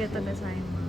arigatou gozaimasu.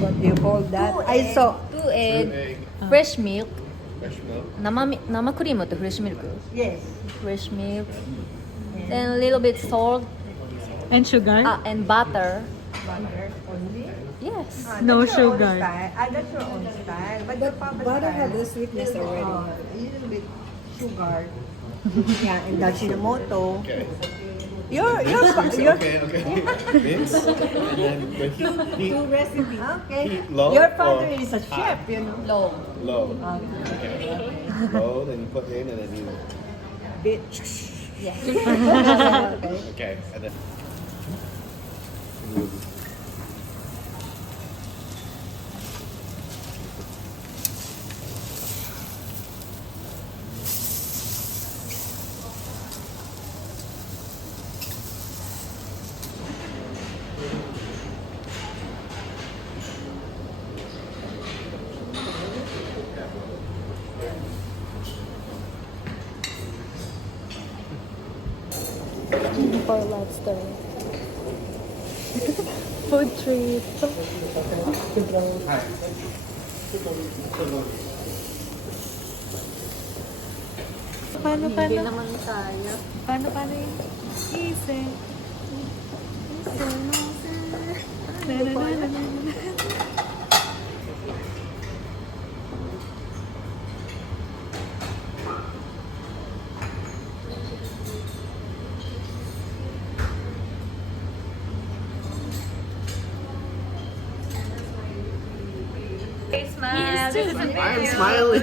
What do you call that? I saw. 2 egg, egg, fresh milk, fresh milk. 生クリームとフレッシュミルク Yes. fresh milk, then a little bit salt, And sugar? and butter. Butter only. Yes. No That's your own sugar. style. That's your own style. But your Papa's Butter style, has the sweetness already. a little bit sugar. Yeah, and Ajinomoto. Okay. You're Okay, okay. Mix. And then the heat, Two recipe. okay. Heat low Your father or is a chef, you know. Low. low. Okay. Low, then you put in and then you. Bit. Yes. Okay. Okay, and then. For lobster. Food treat. Paano? Hindi naman kaya. Paano yun? Easy. Smile. This is a I am smiling.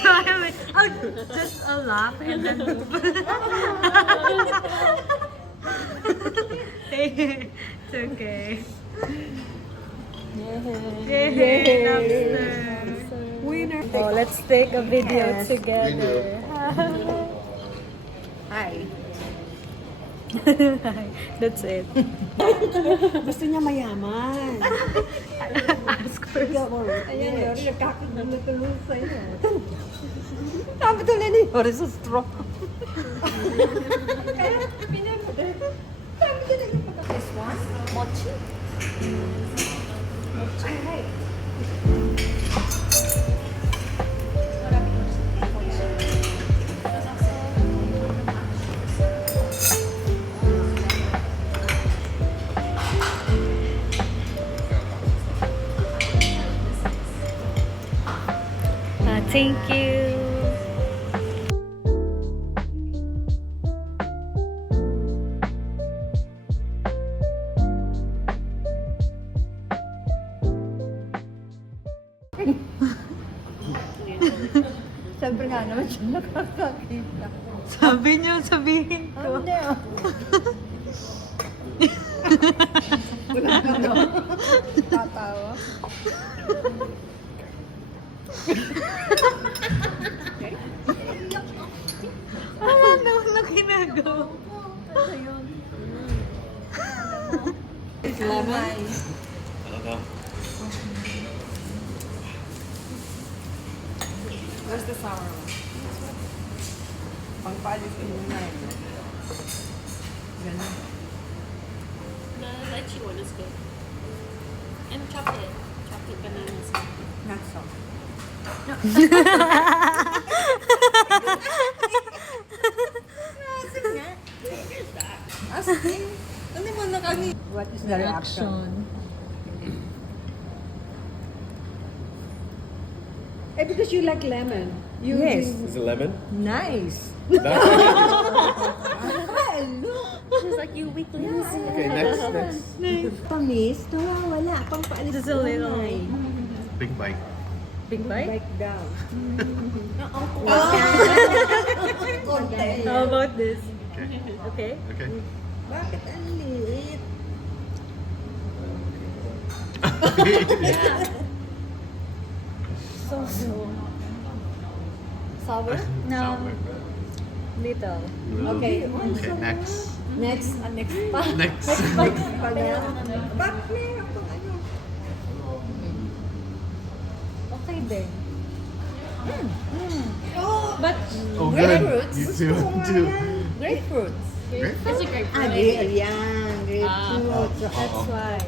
Smiling. Oh, just a laugh and then move. It's okay. Yay, lobster. Winner. Oh, let's take a video Yes. together. Hi. That's it. Gusto niya mayaman. Ask first. Ayan, Yori, nagkakagulo sa'yo. Sabi to na ni Yori sa straw. This one, mochi. Thank you. Siyempre nga naman siya nakakakita. Sabi niyo, sabihin ko. Hindi ah. Wala ka no? Tatawa. Wala naman na ginagawa. It's lemon. I don't know. Where's the sour one? Pangpalis ko muna eh. Ganun. The lychee one is good. And chocolate. Chocolate bananas. Not so. Asking. Ano mo nakani? What is the reaction? Eh, because you like lemon. Yes. Is it lemon? Nice. That's She's like, you weakling. okay, next. Pamis, nawawala. Pangpaalis Just a little. Big bite. Big bite? Bike down. How about this? Okay. Okay. Okay. Bakit ang liit? So. Sour? No. Sour. Little. Okay. Okay, next. Next. Next pa. Next. Pala. Bakit meron pang ano? Okay din. But Oh, good. Grapefruits. You too. Too. grapefruits. Grapefruit? It's a grapefruit. Ah, yan. Grapefruit. So that's Oo. why.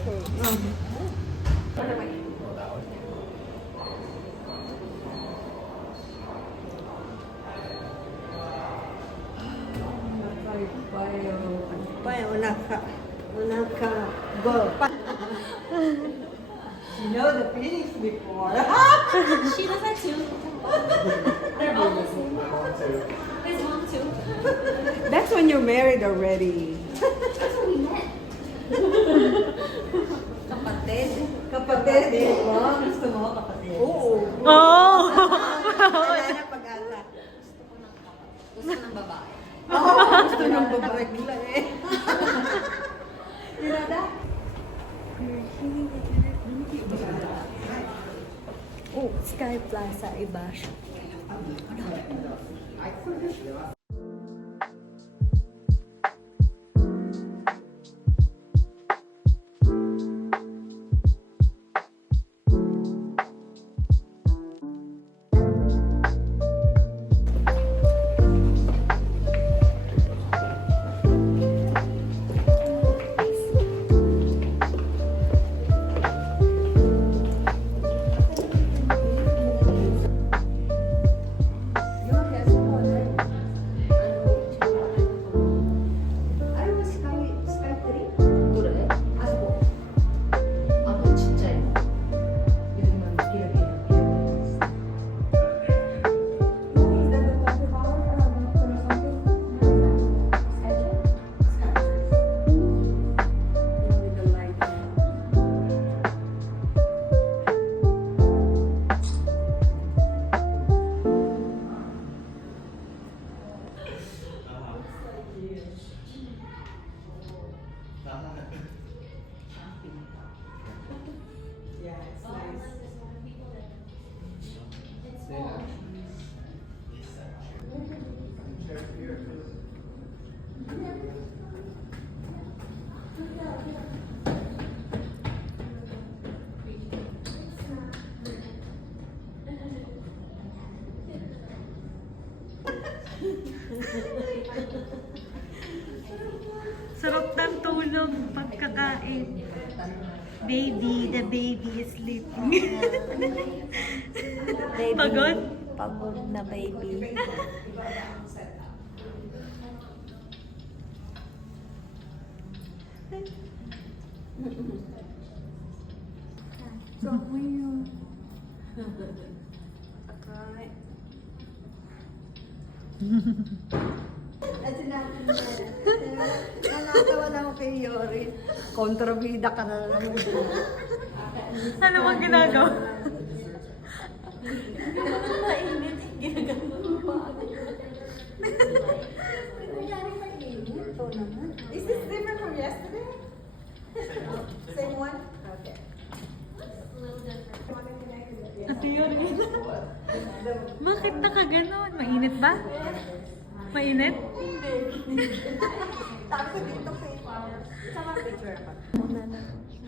Unaka, go. You know the feelings before. She does that too. They're all the same. His mom too. That's when you're married already. That's when we met. Kapatid. Kapatid. Oh, gusto mo kapatid? Oo. Oh! Wala na pag-asa. Gusto ng babae. Oo, gusto ng babae nila eh. Dinada? Oh, Sky Plaza, iba siya. Sarap ng tulog pagkakain. Baby, the baby is sleeping. Baby. Pagod? Pagod na baby. At sinabi niya, nanatawa lang ako kay Yori. Kontrabida ka na naman. Ano bang ginagawa? Is this different from yesterday? Same one? Okay. Kasi yun, Bakit nakaganon? Mainit ba? Mainit? Tapos dito kay sama picture pa.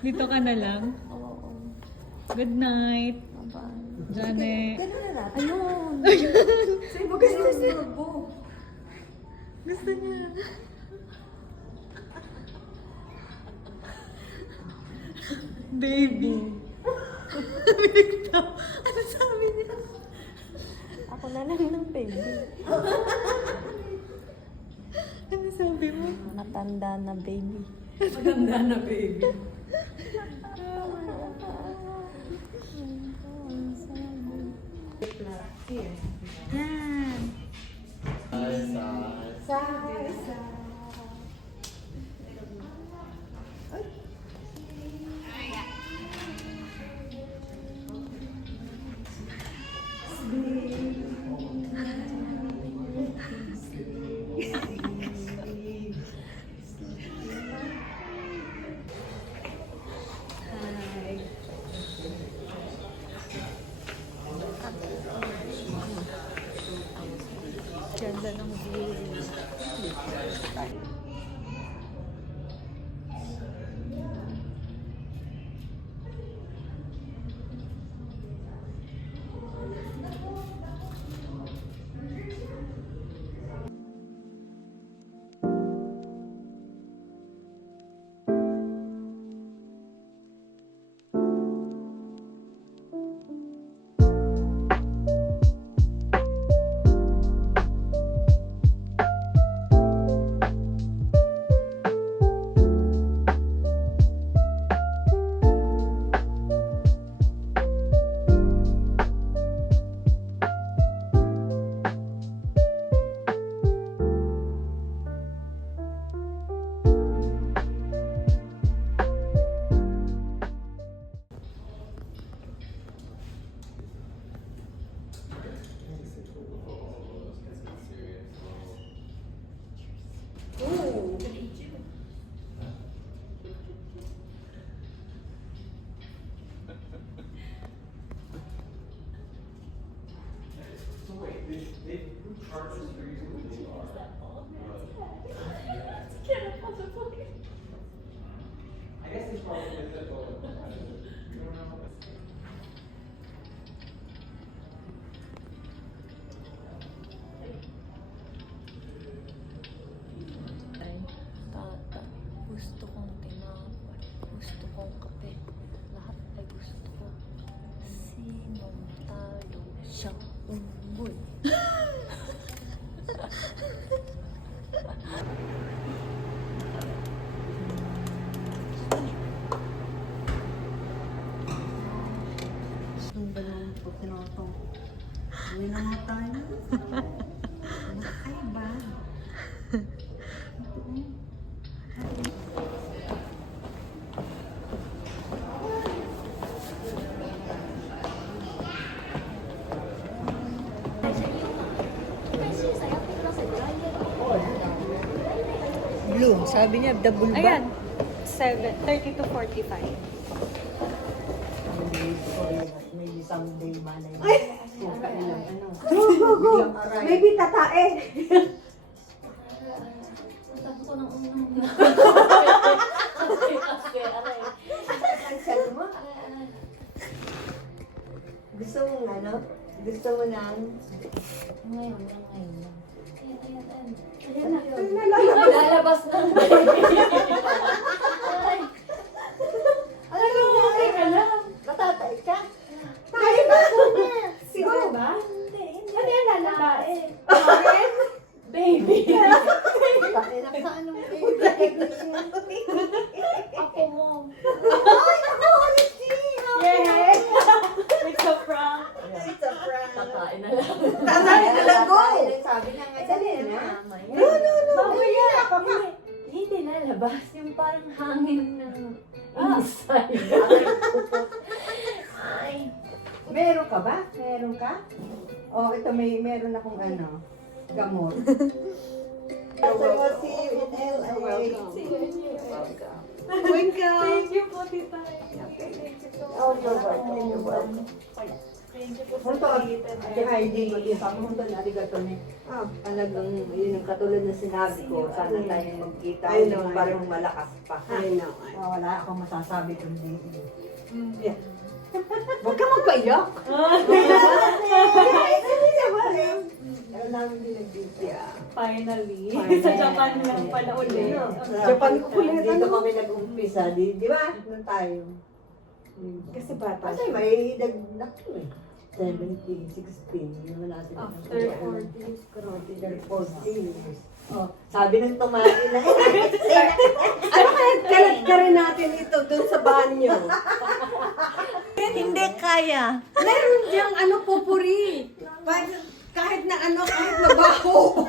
Dito ka na lang? Good night. Janet. Ganun na natin. Ayun. Ayun. Sa'yo mo gusto niya. Gusto niya. Baby. Bigtaw. Ano sabi niya? Ako na lang ng baby. Ano sabi mo? Matanda na baby. Maganda na, baby. Yan. Ganda ng view. Tata, gusto kong tinapay, gusto kong kape, lahat ay gusto ko. Sinong talo siyang unggoy? Yung dalawang po tinotong. Uwi na nga tayo. Ay ba? Blue. Sabi niya, the bulba. Ayan, 30 to 45. Maybe someday malay. Ay! Go, go! Maybe tatae. Tapos ko ng unang. Sabi mo? Gusto mo ano? Gusto mo ng... Ngayon, ngayon. Ayan. Ayan na. Lalabas na. Alam mo, okay ka lang. Matatay ka. Tayo ba? Siguro ba? Hindi. Ano yan lalabae? Baby. Tayo na sa anong baby? Ako mo. Ay, ako ulit Yes! It's a prank. It's a prank. Tatae na lang. Tatay na lang, go! Sabi niya nga, Dali na. Mamaya. No. Mamaya. Hindi lalabas. Yung parang hangin ng inside. Ay. Meron ka ba? Meron ka? Oh, ito meron akong ano, gamot. So we'll see you in LA. Welcome. Thank you po, tita. Oh, you're welcome. You're welcome. Punto, at Heidi, mag-isa mo punto na arigato ni. Talagang, yun yung katulad na sinabi ko, sana tayo magkita, I know, yung I parang know. malakas pa. I know. Wala akong masasabi kundi. Huwag ka magpaiyak. Pero namin din nag-meet. Finally. Sa Japan lang pala ulit. Japan ko ulit, Dito ano? kami nag-umpisa, di ba? Nung tayo. Kasi bata. Kasi may edad na to eh. 17, 16, yun naman natin. After 40 years. 40 years. Oh, sabi ng tumain na, Ano kaya kalat ka rin natin ito doon sa banyo? Hindi kaya. Meron diyang pupuri. Kahit na kahit mabaho.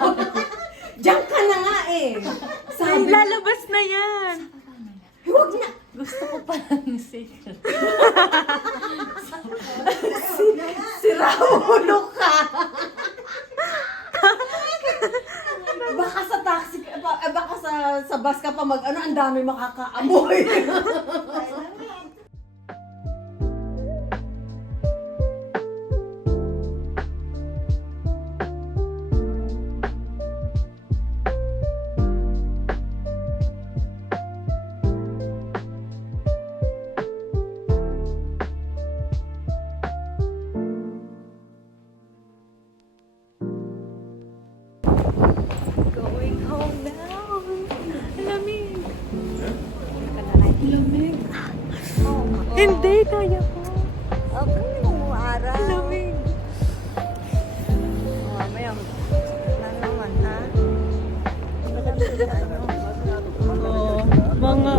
Diyan ka na nga eh. Ay, Sabi lalabas na yan. huwag na. Gusto ko pa ng secret. Sira ulo ka. Baka sa taxi, baka sa bus ka pa ang dami makakaamoy. Going home now. Lamig. Lamig. Hindi, kaya ko. okay, araw. Lamig. Mamaya, na naman ha? Mga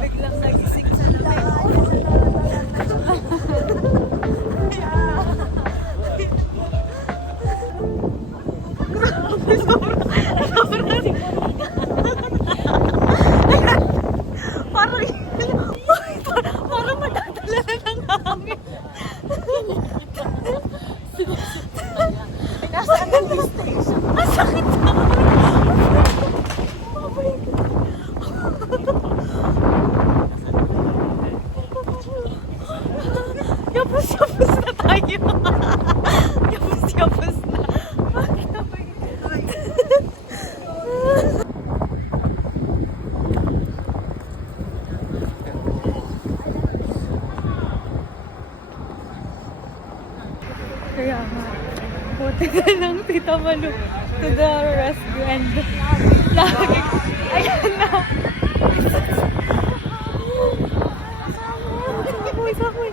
biglang nagising sa lamig. Parang madadala na ng hangin. Nasaan ang station? Ang sakit sa oh my God. Yapos na tayo. Yapos na. Kaya nga, buti na lang Tita Malu to the rescue and lagi, ayan na. Sakoy.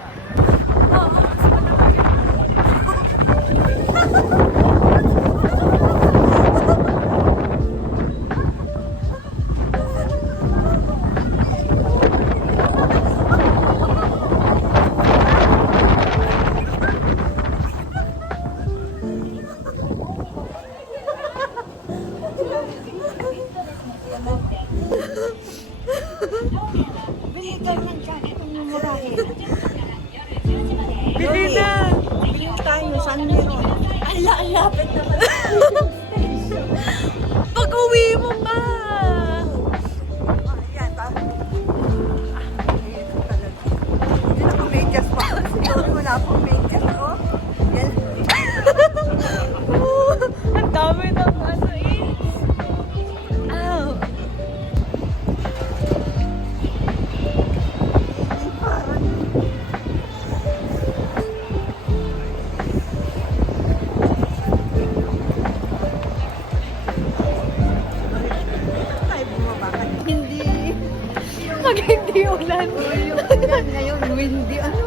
Bili na! Bili tayo, saan meron? Ala, ang lapit naman. Pag-uwi mo pa! Yan, Hindi na kumigas pa. Siguro wala pong medyas, oh. Yan. Ang dami ng ano eh. Ow! Ay, bumaba ka. Hindi. Pag hindi ulan. Yan ngayon, windy. Ano